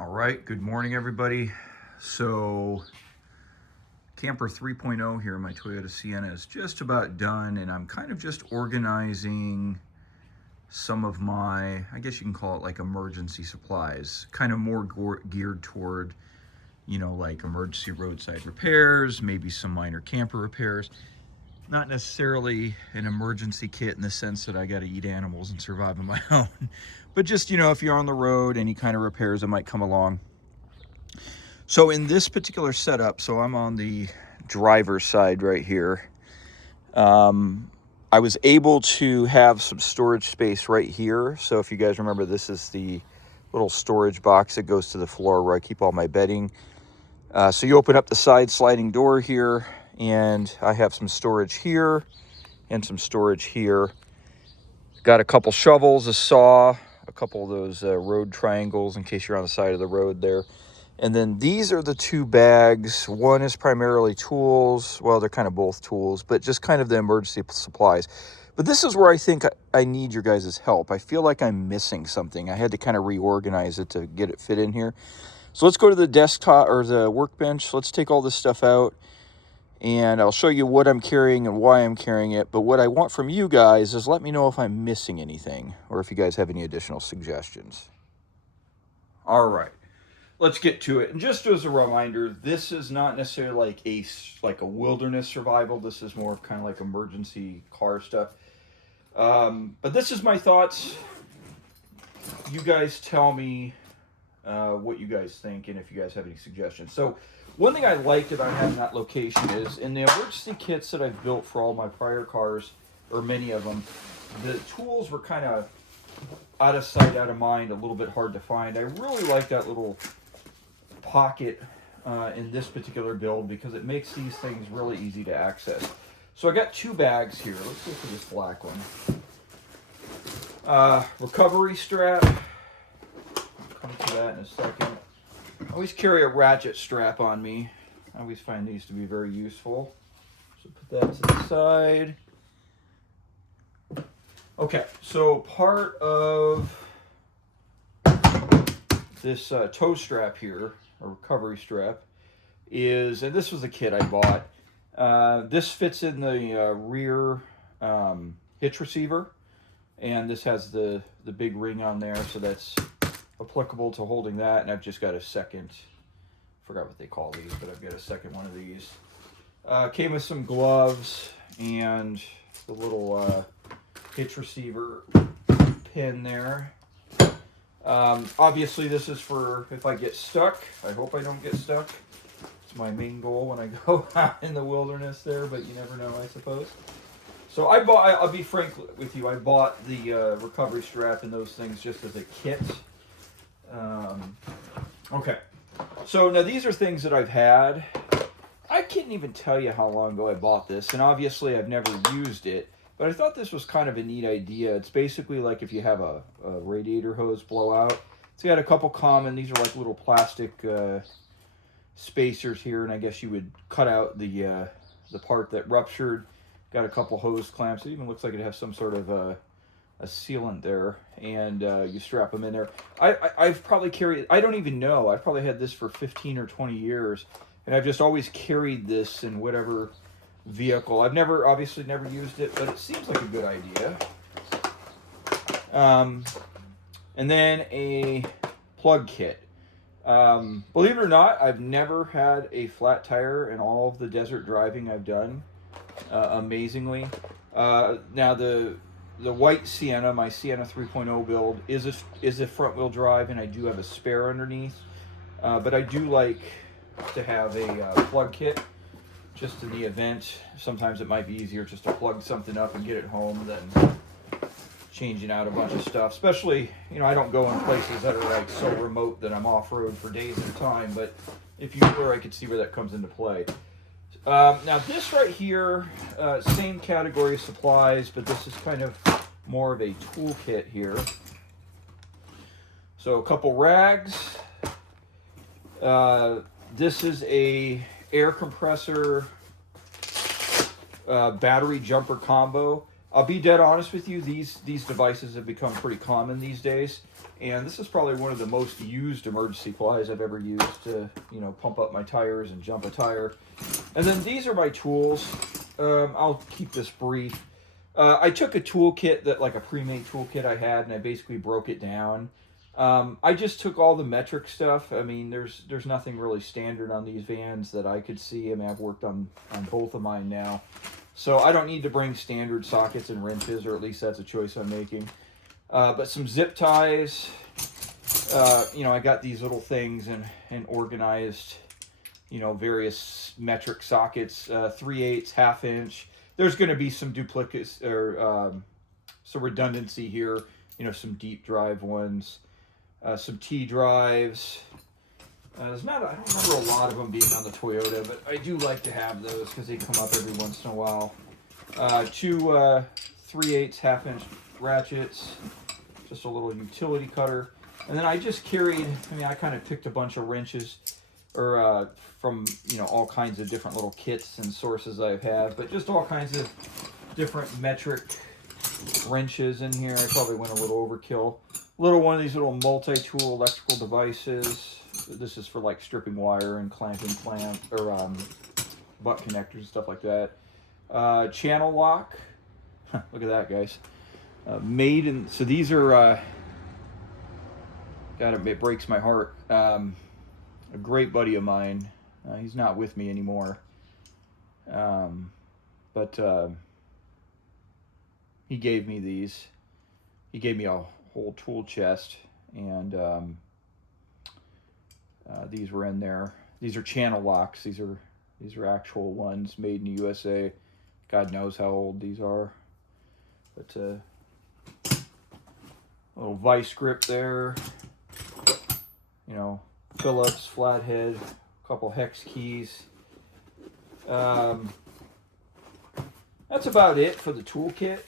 All right, good morning, everybody. So, Camper 3.0 here, my Toyota Sienna is just about done, and I'm kind of just organizing some of my, I guess you can call it like emergency supplies, kind of more geared toward, like emergency roadside repairs, maybe some minor camper repairs. Not necessarily an emergency kit in the sense that I got to eat animals and survive on my own, but just, if you're on the road, any kind of repairs that might come along. So in this particular setup, so I'm on the driver's side right here. I was able to have some storage space right here. So if you guys remember, this is the little storage box that goes to the floor where I keep all my bedding. So you open up the side sliding door here, and I have some storage here and some storage here. Got a couple shovels, a saw, a couple of those road triangles in case you're on the side of the road there. And then these are the two bags. One is primarily tools. Well, they're kind of both tools, but just kind of the emergency supplies. But this is where I think I need your guys' help. I feel like I'm missing something. I had to kind of reorganize it to get it fit in here. So let's go to the desktop or the workbench. Let's take all this stuff out, and I'll show you what I'm carrying and why I'm carrying it. But what I want from you guys is let me know if I'm missing anything or if you guys have any additional suggestions. All right. Let's get to it. And just as a reminder, this is not necessarily like a wilderness survival. This is more kind of like emergency car stuff. But this is my thoughts. You guys tell me what you guys think and if you guys have any suggestions. So one thing I liked about having that location is in the emergency kits that I've built for all my prior cars, or many of them, the tools were kind of out of sight, out of mind, a little bit hard to find. I really like that little pocket in this particular build because it makes these things really easy to access. So I got two bags here. Let's go for this black one. Recovery strap. I'll come to that in a second. I always carry a ratchet strap on me. I always find these to be very useful. So put that to the side. Okay, so part of this toe strap here, a recovery strap, is, and this was a kit I bought. This fits in the rear hitch receiver, and this has the big ring on there, so that's applicable to holding that. And I've just got a second, forgot what they call these, but I've got a second one of these. Came with some gloves and the little hitch receiver pin there. Obviously this is for if I get stuck. I hope I don't get stuck. It's my main goal when I go out in the wilderness there, but you never know, I suppose. So I'll be frank with you, I bought the recovery strap and those things just as a kit. Okay, so now these are things that I've had. I can't even tell you how long ago I bought this, and obviously I've never used it. But I thought this was kind of a neat idea. It's basically like if you have a radiator hose blowout. It's got a couple common, these are like little plastic spacers here, and I guess you would cut out the part that ruptured. Got a couple hose clamps. It even looks like it has some sort of a sealant there, and you strap them in there. I've probably carried, I don't even know, I've probably had this for 15 or 20 years, and I've just always carried this in whatever vehicle. I've obviously never used it, but it seems like a good idea. And then a plug kit. Believe it or not, I've never had a flat tire in all of the desert driving I've done, amazingly. Now the white Sienna, my Sienna 3.0 build, is a front wheel drive, and I do have a spare underneath. But I do like to have a plug kit, just in the event. Sometimes it might be easier just to plug something up and get it home than changing out a bunch of stuff. Especially, I don't go in places that are like so remote that I'm off-road for days at a time, but if you were, I could see where that comes into play. Now this right here, same category of supplies, but this is kind of more of a tool kit here. So a couple rags. This is a air compressor battery jumper combo. I'll be dead honest with you. These devices have become pretty common these days, and this is probably one of the most used emergency plies I've ever used to, you know, pump up my tires and jump a tire. And then these are my tools. I'll keep this brief. I took a toolkit that, like a pre-made toolkit I had, and I basically broke it down. I just took all the metric stuff. I mean, there's nothing really standard on these vans that I could see. I mean, I've worked on both of mine now. So I don't need to bring standard sockets and wrenches, or at least that's a choice I'm making. But some zip ties. You know, I got these little things and organized, you know, various metric sockets, 3/8, 1/2 inch. There's going to be some duplicates or some redundancy here. You know, some deep drive ones, some T drives. There's not, I don't remember a lot of them being on the Toyota, but I do like to have those because they come up every once in a while. Two 3/8, 1/2 inch ratchets, just a little utility cutter. And then I just carried, I mean, I kind of picked a bunch of wrenches or from, you know, all kinds of different little kits and sources I've had, but just all kinds of different metric wrenches in here. I probably went a little overkill. Little one of these little multi-tool electrical devices. This is for like stripping wire and clamping or butt connectors and stuff like that. Channel lock. Look at that, guys. Made in, so these are, God, it breaks my heart. A great buddy of mine. He's not with me anymore. But he gave me these. He gave me a whole tool chest, and these were in there. These are channel locks. These are actual ones made in the USA. God knows how old these are. But a little vice grip there. You know, Phillips flathead, a couple hex keys. That's about it for the toolkit.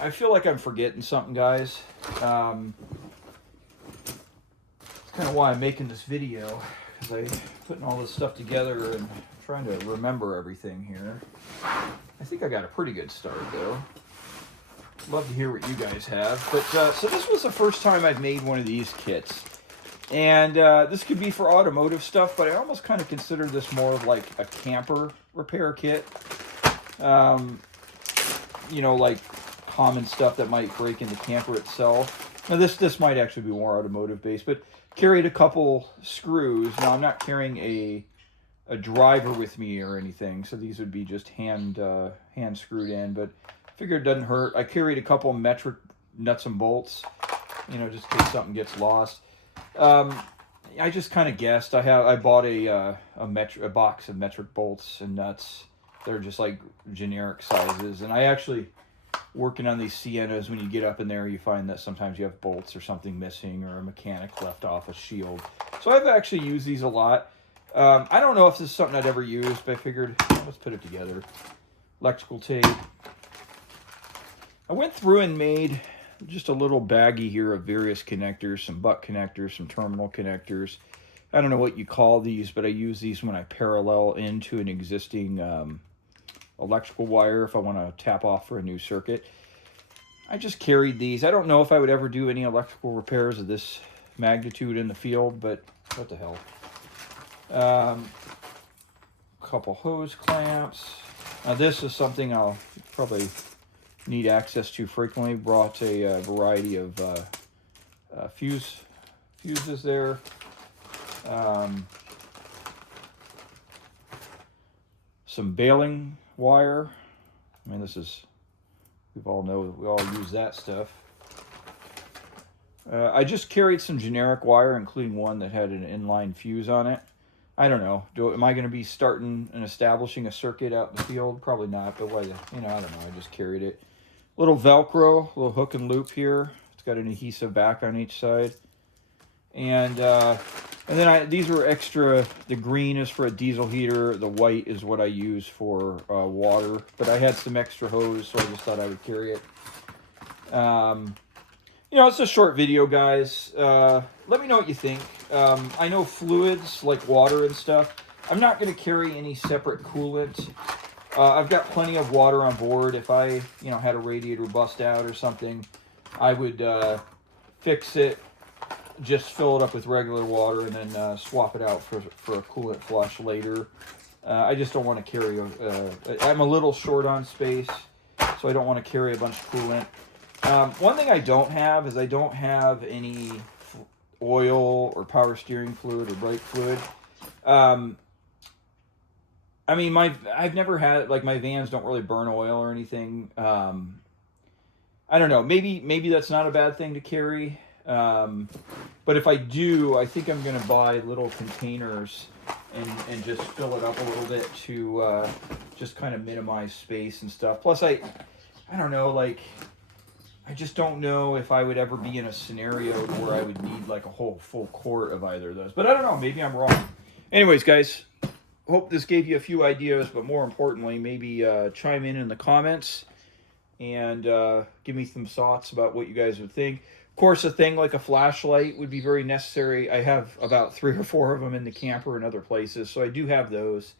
I feel like I'm forgetting something, guys. It's kind of why I'm making this video, because I'm putting all this stuff together and trying to remember everything here. I think I got a pretty good start, though. Love to hear what you guys have. But so this was the first time I've made one of these kits. And this could be for automotive stuff, but I almost kind of consider this more of like a camper repair kit. You know, like common stuff that might break in the camper itself. Now this might actually be more automotive based, but carried a couple screws. Now I'm not carrying a driver with me or anything, so these would be just hand screwed in, but figured it doesn't hurt. I carried a couple metric nuts and bolts, you know, just in case something gets lost. I just kind of guessed. I bought a box of metric bolts and nuts. They're just like generic sizes, and I actually, working on these Siennas, when you get up in there, you find that sometimes you have bolts or something missing, or a mechanic left off a shield. So I've actually used these a lot. I don't know if this is something I'd ever use, but I figured, let's put it together. Electrical tape. I went through and made just a little baggie here of various connectors, some butt connectors, some terminal connectors. I don't know what you call these, but I use these when I parallel into an existing electrical wire if I want to tap off for a new circuit. I just carried these. I don't know if I would ever do any electrical repairs of this magnitude in the field, but what the hell. Couple hose clamps. Now this is something I'll probably need access to frequently. Brought a variety of fuses there. Some baling wire. I mean, this is, we all use that stuff. I just carried some generic wire, including one that had an inline fuse on it. I don't know. Am I going to be starting and establishing a circuit out in the field? Probably not, but why, you know, I don't know. I just carried it. Little Velcro, little hook and loop here. It's got an adhesive back on each side. And then these were extra. The green is for a diesel heater. The white is what I use for water. But I had some extra hose, so I just thought I would carry it. You know, it's a short video, guys. Let me know what you think. I know fluids like water and stuff. I'm not going to carry any separate coolant. I've got plenty of water on board. If I, had a radiator bust out or something, I would fix it, just fill it up with regular water, and then swap it out for a coolant flush later. I just don't want to carry I'm a little short on space, so I don't want to carry a bunch of coolant. One thing I don't have is I don't have any oil or power steering fluid or brake fluid. I mean, I've never had, like, my vans don't really burn oil or anything. I don't know. Maybe that's not a bad thing to carry. But if I do, I think I'm gonna buy little containers and just fill it up a little bit to just kind of minimize space and stuff. Plus, I don't know, like, I just don't know if I would ever be in a scenario where I would need like a whole full quart of either of those. But I don't know. Maybe I'm wrong. Anyways, guys, hope this gave you a few ideas, but more importantly, maybe chime in the comments and give me some thoughts about what you guys would think. Of course, a thing like a flashlight would be very necessary. I have about 3 or 4 of them in the camper and other places, so I do have those.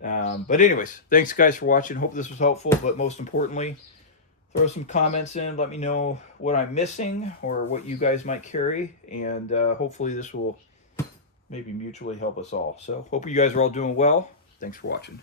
But anyways, thanks guys for watching. Hope this was helpful, but most importantly, throw some comments in. Let me know what I'm missing or what you guys might carry, and hopefully this will maybe mutually help us all. So hope you guys are all doing well. Thanks for watching.